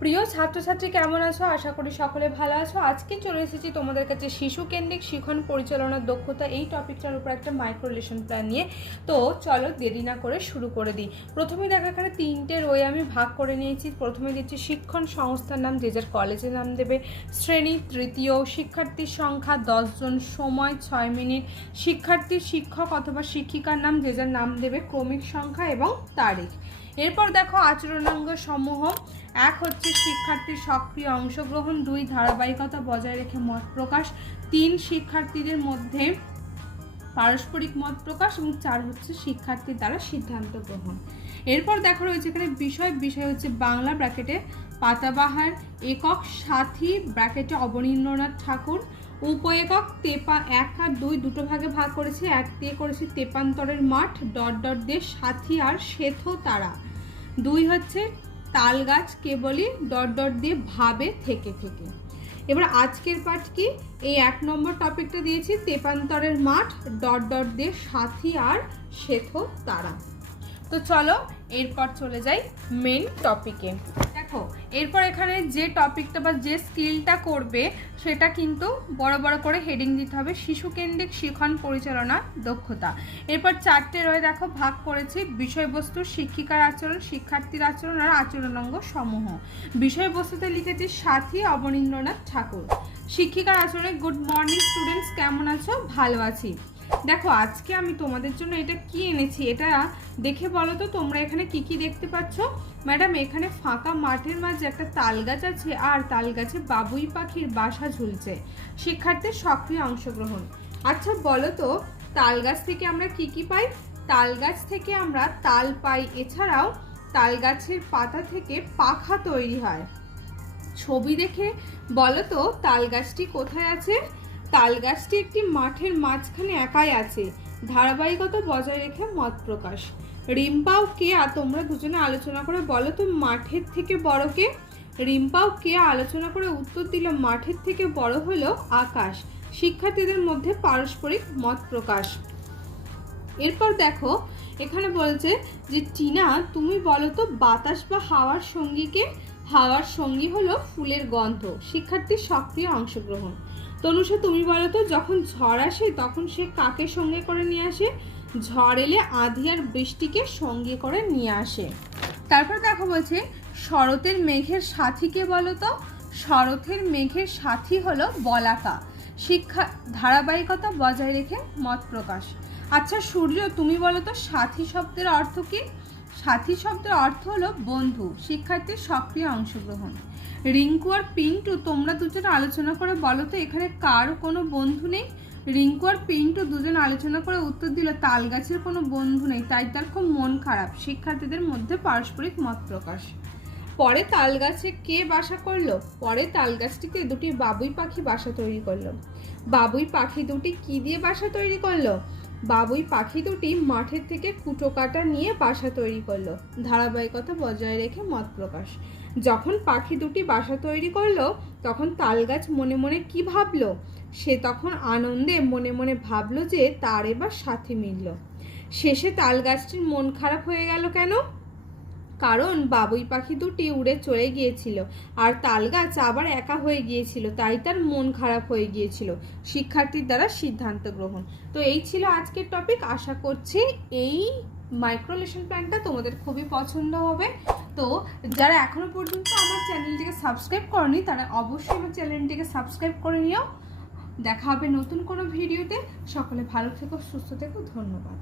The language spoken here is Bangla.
প্রিয় ছাত্রছাত্রী, কেমন আছো? আশা করি সকলে ভালো আছো। আজকে চলে এসেছি তোমাদের কাছে শিশু কেন্দ্রিক শিখন পরিচালনার দক্ষতা এই টপিকটার উপর একটা মাইক্রো লেসন প্ল্যান নিয়ে। তো চলো দেরি না করে শুরু করে দিই। প্রথমে দেখা এখানে তিনটে রয়ে আমি ভাগ করে নিয়েছি। প্রথমে দিচ্ছি শিক্ষণ সংস্থার নাম, যে যার কলেজের নাম দেবে। শ্রেণি, তৃতীয়, শিক্ষার্থীর সংখ্যা দশজন সময়, ছয় মিনিট। শিক্ষার্থীর শিক্ষক অথবা শিক্ষিকার নাম, যে যার নাম দেবে, ক্রমিক সংখ্যা এবং তারিখ। এরপর দেখো আচরণাঙ্গ সমূহ। এক হচ্ছে শিক্ষার্থীর সক্রিয় অংশগ্রহণ, দুই ধারাবাহিকতা বজায় রেখে মত প্রকাশ, তিন শিক্ষার্থীদের মধ্যে পারস্পরিক মত প্রকাশ এবং চার হচ্ছে শিক্ষার্থীর দ্বারা সিদ্ধান্ত গ্রহণ। এরপর দেখা রয়েছে এখানে বিষয় বিষয় হচ্ছে বাংলা ব্র্যাকেটে পাতাবাহার, একক সাথী ব্র্যাকেটে অবনীন্দ্রনাথ ঠাকুর উপ একক তেপা এক আর দুই দুটো ভাগে ভাগ করেছে, এক দিয়ে করেছে তেপান্তরের মাঠ, ডট ডট দিয়ে সাথী আর শ্বেত তারা। দুই হচ্ছে তাল গাছ কেবলই ডট ডট দিয়ে ভাবে থেকে থেকে। এবার আজকের পাঠ কি? এই এক নম্বর টপিকটা দিয়েছি, তেপান্তরের মাঠ ডট ডট দিয়ে সাথী আর শ্বেত তারা। তো চলো এরপর চলে যাই মেন টপিকে দেখো এরপর এখানে যে টপিকটা বা যে স্কিলটা করবে, সেটা কিন্তু বড় বড় করে হেডিং দিতে হবে। শিশু কেন্দ্রিক শিখন পরিচালনা দক্ষতা। এরপর চারটে রয়ে দেখো, ভাগ করেছি বিষয়বস্তু, শিক্ষিকার আচরণ, শিক্ষার্থীর আচরণ আর আচরণাঙ্গ সমূহ। বিষয়বস্তুতে লিখেছি সাথী অবনীন্দ্রনাথ ঠাকুর। শিক্ষিকার আচরণে, গুড মর্নিং স্টুডেন্টস, কেমন আছো? ভালো আছি। দেখো, আজকে আমি তোমাদের জন্য এটা কি এনেছি? এটা দেখে বলো তো তোমরা এখানে কি কি দেখতে পাচ্ছ? ম্যাডাম, এখানে ফাঁকা মাঠের মাঝে একটা তাল গাছ আছে আর তাল গাছে বাবুই পাখির বাসা ঝুলছে। শিক্ষার্থীর সক্রিয় অংশগ্রহণ। আচ্ছা বলো তো তাল গাছ থেকে আমরা কি কি পাই? তাল গাছ থেকে আমরা তাল পাই। এছাড়াও তাল গাছের পাতা থেকে পাখা তৈরি হয়। ছবি দেখে বলো তো তাল গাছটি কোথায় আছে? তাল গাছটি একটি মাঠের মাঝখানে একাই আছে। ধারাবাহিকতা বজায় রেখে মত প্রকাশ। রিম্পাও কে আর তোমরা দুজনে আলোচনা করে বলো তো, মাঠের থেকে বড় কে? রিম্পাও কে আলোচনা করে উত্তর দিল, মাঠের থেকে বড় হলো আকাশ। শিক্ষার্থীদের মধ্যে পারস্পরিক মত প্রকাশ। এরপর দেখো, এখানে বলছে যে, টিনা, তুমি বলো তো, বাতাস বা হাওয়ার সঙ্গীকে? হাওয়ার সঙ্গী হলো ফুলের গন্ধ। শিক্ষার্থীর সক্রিয় অংশগ্রহণ। তনুষা, তুমি বলো তো, যখন ঝড় আসে তখন সে কাকে সঙ্গে করে নিয়ে আসে? ঝড় এলে আঁধি আর বৃষ্টিকে সঙ্গে করে নিয়ে আসে। তারপর দেখো বলছে, শরতের মেঘের সাথীকে বলো তো? শরতের মেঘের সাথী হলো বলাকা। শিক্ষা, ধারাবাহিকতা বজায় রেখে মত প্রকাশ। আচ্ছা সূর্য, তুমি বলো তো, সাথী শব্দের অর্থ কি? সাথী শব্দের অর্থ হলো বন্ধু, শিক্ষার্থীর সক্রিয় অংশগ্রহণ। রিঙ্কু আর পিন্টু, তোমরা দুজন আলোচনা করে বলো তো, এখানে কারও কোনো বন্ধু নেই? রিঙ্কু আর পিন্টু দুজন আলোচনা করে উত্তর দিল তাল গাছের কোনো বন্ধু নেই, তাই তার খুব মন খারাপ। শিক্ষার্থীদের মধ্যে পারস্পরিক মত প্রকাশ। পরে তাল গাছে কে বাসা করল? পরে তাল গাছটিতে দুটি বাবুই পাখি বাসা তৈরি করল। বাবুই পাখি দুটি কি দিয়ে বাসা তৈরি করল? বাবুই পাখি দুটি মাঠের থেকে কুটো কাটা নিয়ে বাসা তৈরি করল। ধারাবাহিকতা বজায় রেখে মত প্রকাশ। যখন পাখি দুটি বাসা তৈরি করল, তখন তালগাছ মনে মনে কি ভাবলো? সে তখন আনন্দে মনে মনে ভাবলো যে তার এবার সাথে মিলল। শেষে তাল গাছটির মন খারাপ হয়ে গেল কেন? কারণ বাবুই পাখি দুটি উড়ে চলে গিয়েছিল, আর তাল গাছ আবার একা হয়ে গিয়েছিল, তাই তার মন খারাপ হয়ে গিয়েছিল, শিক্ষার্থীর দ্বারা সিদ্ধান্ত গ্রহণ। তো এই ছিল আজকের টপিক আশা করছি এই মাইক্রোলেশন প্ল্যানটা তোমাদের খুবই পছন্দ হবে। তো যারা এখনও পর্যন্ত আমার চ্যানেলটিকে সাবস্ক্রাইব করনি, তারা অবশ্যই আমার চ্যানেলটিকে সাবস্ক্রাইব করে নিও। দেখা হবে নতুন কোনো ভিডিওতে সকলে ভালো থেকো, সুস্থ থেকো, ধন্যবাদ।